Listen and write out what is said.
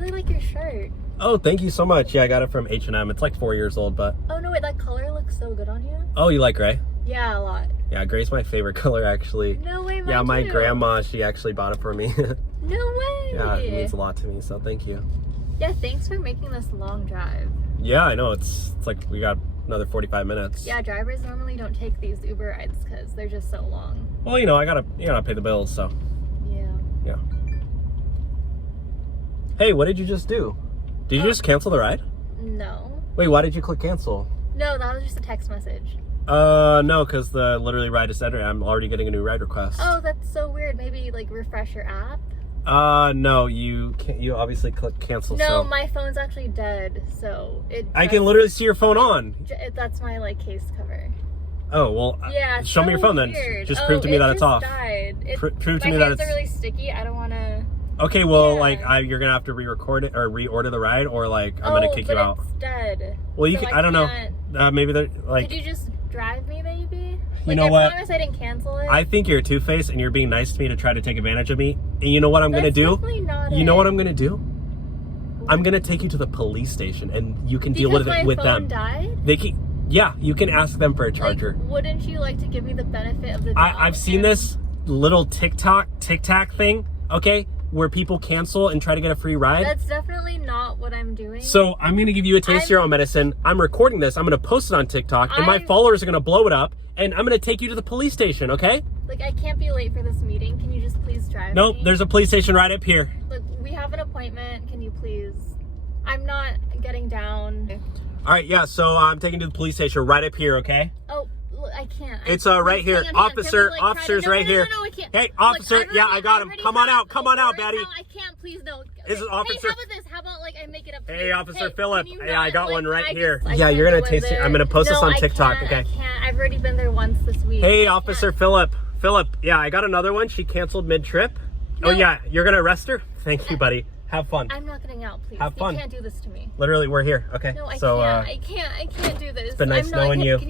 really like your shirt. Oh, thank you so much. Yeah, I got it from H&M. It's like 4 years old, but... Oh, no, wait, that color looks so good on you. Oh, you like gray? Yeah, a lot. Yeah, gray's my favorite color, actually. No way, Yeah, my too. grandma, she actually bought it for me. No way. Yeah, it means a lot to me, so thank you. Yeah, thanks for making this long drive. Yeah, I know. It's like we got another 45 minutes. Yeah, drivers normally don't take these Uber rides because they're just so long. Well, you know, I gotta pay the bills, so. Yeah. Yeah. Hey, what did you just do? Did you just cancel the ride? No. Wait, why did you click cancel? No, that was just a text message. No, because the literally ride is ended. I'm already getting a new ride request. Oh, that's so weird. Maybe like refresh your app? No, you can't. You obviously click cancel. No, so. my phone's actually dead, so it. I can literally see your phone on. That's my like case cover. Oh well. Yeah. Show me your phone then. Weird. Just prove to me that it's off. Died. Prove to me that it's. My hands are really sticky. I don't want to. Okay, well, Yeah. like you're gonna have to re-record it or reorder the ride, or like I'm gonna kick you out. It's dead. Well, you so can. I don't know. Maybe they're like. Could you just drive me, baby? You know what? I promise I didn't cancel it. I think you're two-faced and you're being nice to me to try to take advantage of me. And you know what I'm gonna do? Definitely not You know what I'm gonna do? I'm gonna take you to the police station and you can deal with it with them. Died? They can. Yeah, you can ask them for a charger. Like, wouldn't you like to give me the benefit of the doubt? I've seen this little tic tac thing. Okay. Where people cancel and try to get a free ride. That's definitely not what I'm doing. So I'm going to give you a taste of your own medicine. I'm recording this. I'm going to post it on TikTok and my followers are going to blow it up and I'm going to take you to the police station, okay? Like, I can't be late for this meeting. Can you just please drive Nope, me? there's a police station right up here. Look, we have an appointment. Can you please? I'm not getting down. All right, yeah, so I'm taking you to the police station right up here, okay? Oh, look, I can't. It's right here. Officer's right here. No, I can't. Hey, officer, yeah, I got him. Come on out, Betty. I can't, please, no. This is Officer. Hey, how about this? How about, like, I make it up to you? Hey, Officer Phillip. can you Yeah, I not, got like, one right I here. just- I Yeah, can't you're gonna go in taste it. there. I'm gonna post this on I TikTok, can't, okay? I can't. I've already been there once this week. Hey, Officer Phillip. Yeah, I got another one. She canceled mid-trip. No. Oh, yeah, you're gonna arrest her? Thank you, buddy. Have fun. I'm not getting out, please. Have fun. You can't do this to me. Literally, we're here. Okay. No, I so, can't. I can't do this. It's been nice I'm not, knowing you. Can you